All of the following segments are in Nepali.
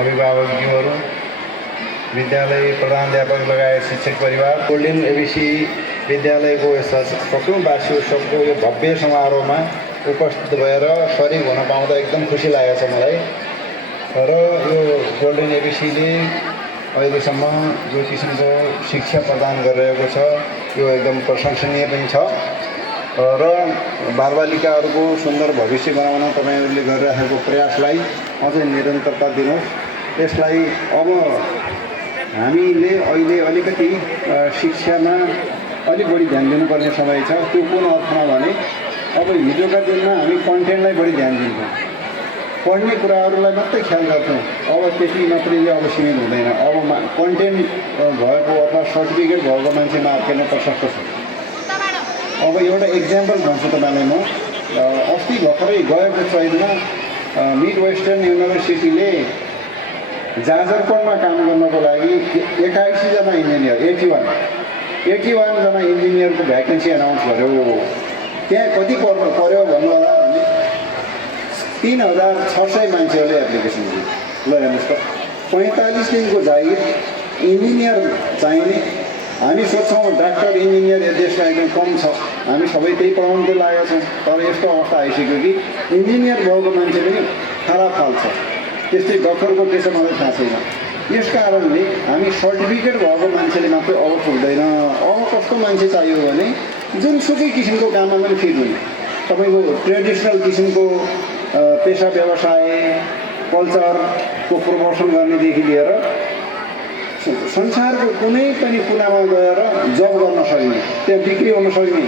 अभिभावकज्यूहरू, विद्यालय प्रधानाध्यापक लगायत शिक्षक परिवार, गोल्डन एबिसी विद्यालयको यस 7औं वार्षिक उत्सवको यो भव्य समारोहमा उपस्थित भएर सरिक हुन पाउँदा एकदम खुसी लागेको छ मलाई। र यो गोल्डन एबिसीले अहिलेसम्म जो किसिमको शिक्षा प्रदान गरिरहेको छ यो एकदम प्रशंसनीय पनि छ र बालबालिकाहरूको सुन्दर भविष्य बनाउन तपाईहरूले गरिरहेको प्रयासलाई अझै निरन्तरता दिनुहोस्। यसलाई अब हामीले अहिले अलिकति शिक्षामा अलिक बढी ध्यान दिनुपर्ने समय छ। त्यो कुन अर्थमा भने अब हिजोका दिनमा हामी कन्टेन्टलाई बढी ध्यान दिन्छौँ, पढ्ने कुराहरूलाई मात्रै ख्याल गर्छौँ। अब त्यति मात्रैले अब सीमित हुँदैन। अब कन्टेन्ट भएको अथवा सर्टिफिकेट भएको मान्छे मार्केटमा प्रशस्त छ। अब एउटा इक्जाम्पल भन्छु तपाईँलाई म। अस्ति भर्खरै गएको चैनमा मिड वेस्टर्न युनिभर्सिटीले जाजरकोटमा काम गर्नको लागि 81 जना इन्जिनियर 81 जना इन्जिनियरको भ्याकेन्सी एनाउन्स गर्यो। त्यहाँ कति पर्यो भन्नु होला भने 3600 मान्छेहरूले एप्लिकेसन दियो। ल हेर्नुहोस् त, 45 दिनको जागिर इन्जिनियर चाहिने। हामी सोच्छौँ डाक्टर इन्जिनियर यो देशमा एकदम कम छ, हामी सबै त्यही पढाउनु लागेका छौँ। तर यस्तो अवस्था आइसक्यो कि इन्जिनियर भएको मान्छे पनि खराब फाल्छ। त्यस्तै डक्टरको के छ मलाई थाहा छैन। यस कारणले हामी सर्टिफिकेट भएको मान्छेले मात्रै अब पुग्दैन। अब कस्तो मान्छे चाहियो भने जुनसुकै किसिमको काममा पनि फिट हुने, तपाईँको ट्रेडिसनल किसिमको पेसा व्यवसाय कल्चरको प्रमोसन गर्नेदेखि लिएर संसारको कुनै पनि कुनामा गएर जब गर्न सक्ने, त्यहाँ बिक्री हुन सक्ने,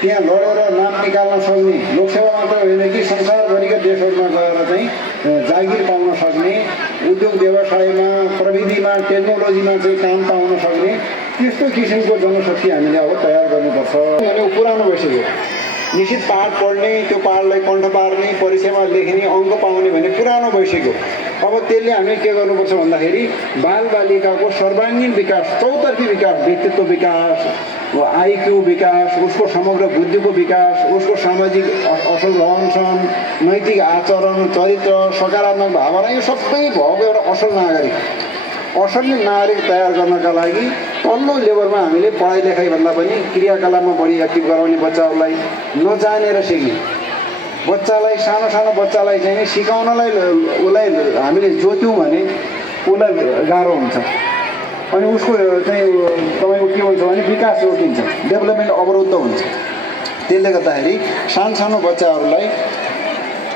त्यहाँ लडेर नाम निकाल्न सक्ने, लोकसेवा मात्र होइन कि संसारभरिका देशहरूमा गएर चाहिँ जागिर पाउन सक्ने, उद्योग व्यवसायमा प्रविधिमा टेक्नोलोजीमा चाहिँ काम पाउन सक्ने त्यस्तो किसिमको जनशक्ति हामीले अब तयार गर्नुपर्छ। भने पुरानो भइसक्यो। निश्चित पाठ पढ्ने, त्यो पाठलाई कण्ठ पार्ने, परीक्षामा लेख्ने, अङ्क पाउने भने पुरानो भइसक्यो। अब त्यसले हामी के गर्नुपर्छ भन्दाखेरि बालबालिकाको सर्वाङ्गीण विकास, चौतर्फी विकास, व्यक्तित्व विकास, आइक्यू विकास, उसको समग्र बुद्धिको विकास, उसको सामाजिक असल रहनसहन, नैतिक आचरण, चरित्र, सकारात्मक भावना, यो सबै भएको एउटा असल नागरिक तयार गर्नका लागि तल्लो लेभलमा हामीले पढाइ लेखाइभन्दा पनि क्रियाकलापमा बढी एक्टिभ गराउने, बच्चाहरूलाई नजानेर सिक्ने, बच्चालाई सानो बच्चालाई चाहिँ सिकाउनलाई उसलाई हामीले जोत्यौँ भने उसलाई गाह्रो हुन्छ। अनि उसको चाहिँ तपाईँको के भन्छ भने विकास रोकिन्छ, डेभलपमेन्ट अवरुद्ध हुन्छ। त्यसले गर्दाखेरि सानो बच्चाहरूलाई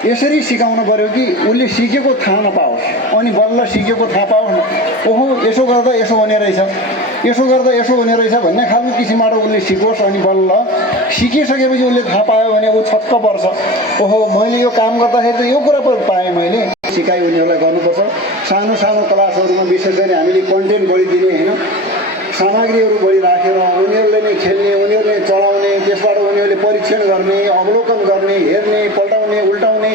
यसरी सिकाउनु पर्यो कि उसले सिकेको थाहा नपाओस्, अनि बल्ल सिकेको थाहा पाओस्। ओहो यसो गर्दा यसो हुने रहेछ, यसो गर्दा यसो हुने रहेछ भन्ने खालको किसिमबाट उसले सिकोस्। अनि बल्ल सिकिसकेपछि उसले थाहा पायो भने ऊ छक्क पर्छ। ओहो मैले यो काम गर्दाखेरि त यो कुरा पो पाएँ मैले। सिकाइ उनीहरूलाई गर्नुपर्छ। सानो क्लासहरूमा विशेष गरी हामीले कन्टेन्ट बढी दिने होइन, सामग्रीहरू बढी राखेर उनीहरूले नै खेल्ने, उनीहरूले चलाउने, त्यसबाट उनीहरूले परीक्षण गर्ने, अवलोकन गर्ने, हेर्ने, पल्टाउने, उल्टाउने,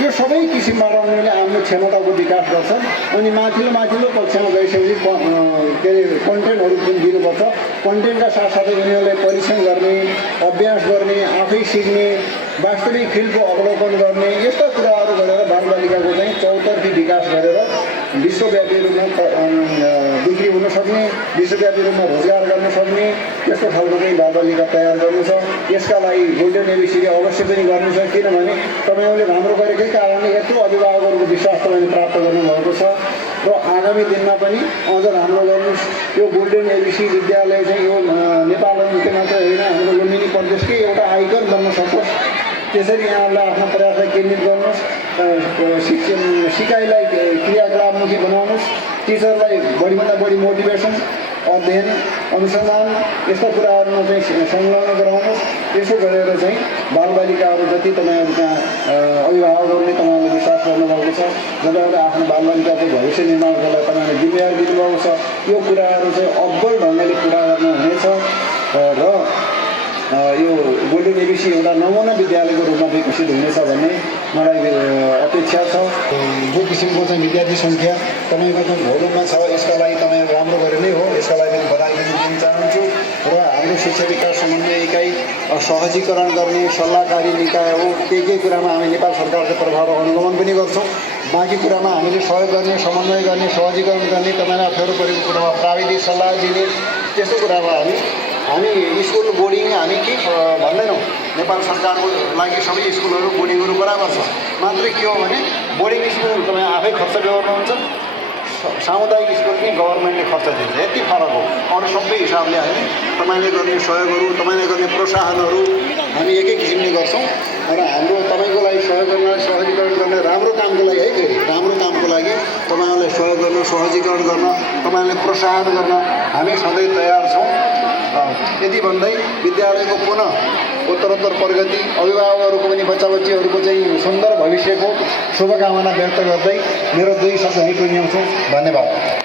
यो सबै किसिमबाट उनीहरूले आफ्नो क्षमताको विकास गर्छन्। अनि माथिल्लो कक्षामा गइसकेपछि के अरे कन्टेन्टहरू पनि दिनुपर्छ। कन्टेन्टका साथसाथै उनीहरूले परीक्षण गर्ने, अभ्यास गर्ने, आफै सिक्ने, वास्तविक फिल्डको अवलोकन गर्ने, यस्ता कुराहरू गरेर बालबालिकाको चाहिँ चौतर्फी विकास गरेर विश्वव्यापी रूपमा बिक्री हुन सक्ने, विश्वव्यापी रूपमा रोजगार गर्न सक्ने त्यस्तो खालको चाहिँ बालबालिका तयार गर्नु छ। यसका लागि गोल्डन एबिसीले अवश्य पनि गर्नु छ। किनभने तपाईँहरूले राम्रो गरेकै कारणले यत्रो अभिभावकहरूको विश्वास तपाईँले प्राप्त गर्नुभएको छ र आगामी दिनमा पनि अझ राम्रो गर्नुहोस्। यो गोल्डन एबिसी विद्यालय चाहिँ यो नेपालको मात्रै होइन, हाम्रो लुम्बिनी प्रदेशकै एउटा आइकन बन्न सकोस्। त्यसरी यहाँहरूलाई आफ्नो प्रयासलाई केन्द्रित गर्नुहोस्। सिकाइलाई क्रियाकलापमुखी बनाउनुहोस्। टिचरलाई बढीभन्दा बढी मोटिभेसन, अध्ययन, अनुसन्धान यस्ता कुराहरूमा चाहिँ संलग्न गराउनुहोस्। त्यसो गरेर चाहिँ बालबालिकाहरू जति तपाईँहरू त्यहाँ अभिभावकहरूले तपाईँहरूले विश्वास गर्नुभएको छ, जब आफ्नो बालबालिकाको भविष्य निर्माणको लागि तपाईँहरूले जिम्मेवारी दिनुभएको छ, यो कुराहरू चाहिँ अब्बल ढङ्गले पुरा गर्नु हुनेछ। र यो गोल्डन एबिसी एउटा नमुना विद्यालयको रूपमा विकसित हुनेछ भन्ने मलाई अपेक्षा छ। जो किसिमको चाहिँ विद्यार्थी सङ्ख्या तपाईँको जुन भौगोलमा छ यसका लागि तपाईँहरू राम्रो गरे नै हो। यसका लागि पनि बधाई दिन चाहन्छु। र हाम्रो शिक्षा विकास समन्वय इकाइ सहजीकरण गर्ने सल्लाहकारी निकाय हो। के कुरामा हामी नेपाल सरकारको प्रभाव अनुगमन पनि गर्छौँ। बाँकी कुरामा हामीले सहयोग गर्ने, समन्वय गर्ने, सहजीकरण गर्ने, तपाईँलाई अप्ठ्यारो परेको कुरामा प्राविधिक सल्लाह दिने, त्यस्तो कुरामा हामी स्कुल बोर्डिङ हामी के भन्दैनौँ। नेपाल सरकारको लागि सबै स्कुलहरू बोर्डिङहरू बराबर छ। मात्रै के हो भने बोर्डिङ स्कुल तपाईँ आफै खर्च गर्नुहुन्छ, सामुदायिक स्कुल पनि गभर्मेन्टले खर्च दिन्छ, यति फरक हो। अरू सबै हिसाबले हामी तपाईँले गर्ने सहयोगहरू, तपाईँले गर्ने प्रोत्साहनहरू हामी एकै किसिमले गर्छौँ र हाम्रो तपाईँको लागि सहयोग गर्न, सहजीकरण गर्न, राम्रो कामको लागि है, फेरि राम्रो कामको लागि तपाईँहरूलाई सहयोग गर्न, सहजीकरण गर्न, तपाईँलाई प्रोत्साहन गर्न हामी सधैँ तयार छौँ। यति भन्दै विद्यालयको पुनः उत्तरोत्तर प्रगति, अभिभावकहरूको पनि बच्चा बच्चीहरूको चाहिँ सुन्दर भविष्यको शुभकामना व्यक्त गर्दै मेरो 2 शब्द यहीँ टुङ्ग्याउँछु। धन्यवाद।